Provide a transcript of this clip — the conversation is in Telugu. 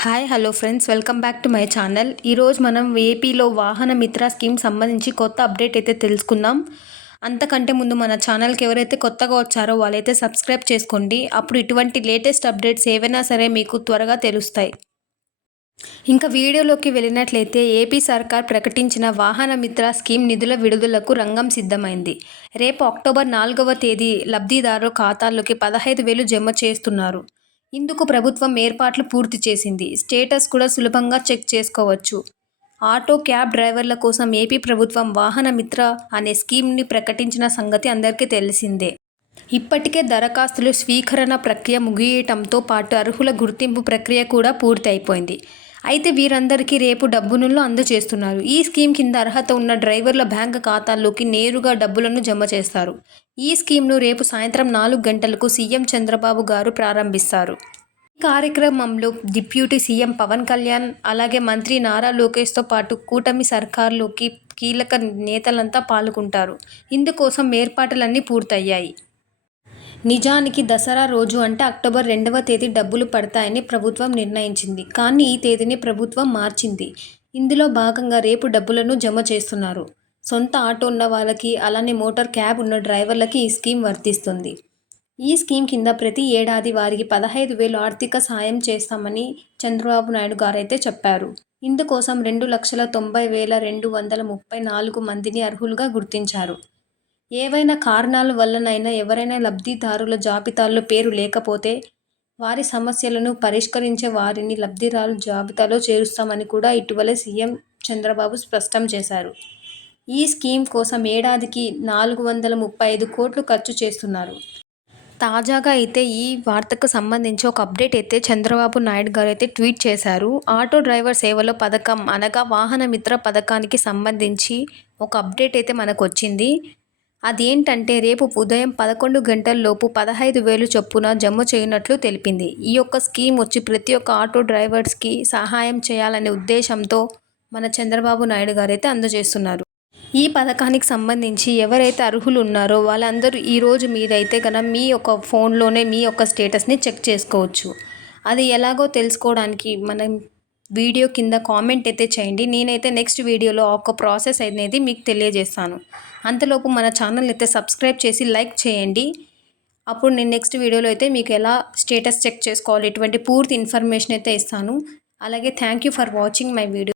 Hi hello friends, welcome back to my channel. ఈరోజు మనం ఏపీలో వాహన మిత్ర స్కీమ్ సంబంధించి కొత్త అప్డేట్ అయితే తెలుసుకుందాం. అంతకంటే ముందు మన ఛానల్కి ఎవరైతే కొత్తగా వచ్చారో వాళ్ళైతే సబ్స్క్రైబ్ చేసుకోండి. అప్పుడు ఇటువంటి లేటెస్ట్ అప్డేట్స్ ఏవైనా సరే మీకు త్వరగా తెలుస్తాయి. ఇంకా వీడియోలోకి వెళ్ళినట్లయితే ఏపీ సర్కార్ ప్రకటించిన వాహన మిత్ర స్కీమ్ నిధుల విడుదలకు రంగం సిద్ధమైంది. రేపు అక్టోబర్ 4వ తేదీ లబ్ధిదారు ఖాతాల్లోకి 15,000 జమ చేస్తున్నారు. ఇందుకు ప్రభుత్వం ఏర్పాట్లు పూర్తి చేసింది. స్టేటస్ కూడా సులభంగా చెక్ చేసుకోవచ్చు. ఆటో, క్యాబ్ డ్రైవర్ల కోసం ఏపీ ప్రభుత్వం వాహన మిత్ర అనే స్కీమ్ని ప్రకటించిన సంగతి అందరికీ తెలిసిందే. ఇప్పటికే దరఖాస్తుల స్వీకరణ ప్రక్రియ ముగియటంతో పాటు అర్హుల గుర్తింపు ప్రక్రియ కూడా పూర్తి అయిపోయింది. అయితే వీరందరికీ రేపు డబ్బులను అందజేస్తున్నారు. ఈ స్కీమ్ కింద అర్హత ఉన్న డ్రైవర్ల బ్యాంకు ఖాతాల్లోకి నేరుగా డబ్బులను జమ చేస్తారు. ఈ స్కీమ్ను రేపు సాయంత్రం 4 గంటలకు సీఎం చంద్రబాబు గారు ప్రారంభిస్తారు. ఈ కార్యక్రమంలో డిప్యూటీ సీఎం పవన్ కళ్యాణ్, అలాగే మంత్రి నారా లోకేష్తో పాటు కూటమి సర్కార్లోకి కీలక నేతలంతా పాల్గొంటారు. ఇందుకోసం ఏర్పాట్లన్నీ పూర్తయ్యాయి. నిజానికి దసరా రోజు అంటే అక్టోబర్ 2వ తేదీ డబ్బులు పడతాయని ప్రభుత్వం నిర్ణయించింది. కానీ ఈ తేదీని ప్రభుత్వం మార్చింది. ఇందులో భాగంగా రేపు డబ్బులను జమ చేస్తున్నారు. సొంత ఆటో ఉన్న వాళ్ళకి, అలానే మోటార్ క్యాబ్ ఉన్న డ్రైవర్లకి ఈ స్కీమ్ వర్తిస్తుంది. ఈ స్కీమ్ కింద ప్రతి ఏడాది వారికి 15,000 ఆర్థిక సాయం చేస్తామని చంద్రబాబు నాయుడు గారైతే చెప్పారు. ఇందుకోసం 2,90,234 మందిని అర్హులుగా గుర్తించారు. ఏవైనా కారణాల వల్లనైనా ఎవరైనా లబ్ధిదారుల జాబితాలో పేరు లేకపోతే వారి సమస్యలను పరిష్కరించే వారిని లబ్ధిదారుల జాబితాలో చేరుస్తామని కూడా ఇటీవలే సీఎం చంద్రబాబు స్పష్టం చేశారు. ఈ స్కీమ్ కోసం ఏడాదికి 435 కోట్లు ఖర్చు చేస్తున్నారు. తాజాగా అయితే ఈ వార్తకు సంబంధించి ఒక అప్డేట్ అయితే చంద్రబాబు నాయుడు గారు అయితే ట్వీట్ చేశారు. ఆటో డ్రైవర్ సేవలో పథకం అనగా వాహన మిత్ర పథకానికి సంబంధించి ఒక అప్డేట్ అయితే మనకు వచ్చింది. అదేంటంటే రేపు ఉదయం 11 గంటల్లోపు 15,000 చొప్పున జమ చేయనున్నట్లు తెలిపింది. ఈ యొక్క స్కీమ్ వచ్చి ప్రతి ఒక్క ఆటో డ్రైవర్స్కి సహాయం చేయాలనే ఉద్దేశంతో మన చంద్రబాబు నాయుడు గారైతే అందజేస్తున్నారు. ఈ పథకానికి సంబంధించి ఎవరైతే అర్హులు ఉన్నారో వాళ్ళందరూ ఈరోజు మీరైతే కనుక మీ యొక్క ఫోన్లోనే మీ యొక్క స్టేటస్ని చెక్ చేసుకోవచ్చు. అది ఎలాగో తెలుసుకోవడానికి మనం వీడియో కింద కామెంట్ అయితే చేయండి. నేనైతే నెక్స్ట్ వీడియోలో ఒక ప్రాసెస్ అనేది మీకు తెలియజేస్తాను. అంతలోపు మన ఛానల్ అయితే సబ్స్క్రైబ్ చేసి లైక్ చేయండి. అప్పుడు నేను నెక్స్ట్ వీడియోలో అయితే మీకు ఎలా స్టేటస్ చెక్ చేసుకోవాలి ఇటువంటి పూర్తి ఇన్ఫర్మేషన్ అయితే ఇస్తాను. అలాగే thank you for watching my video.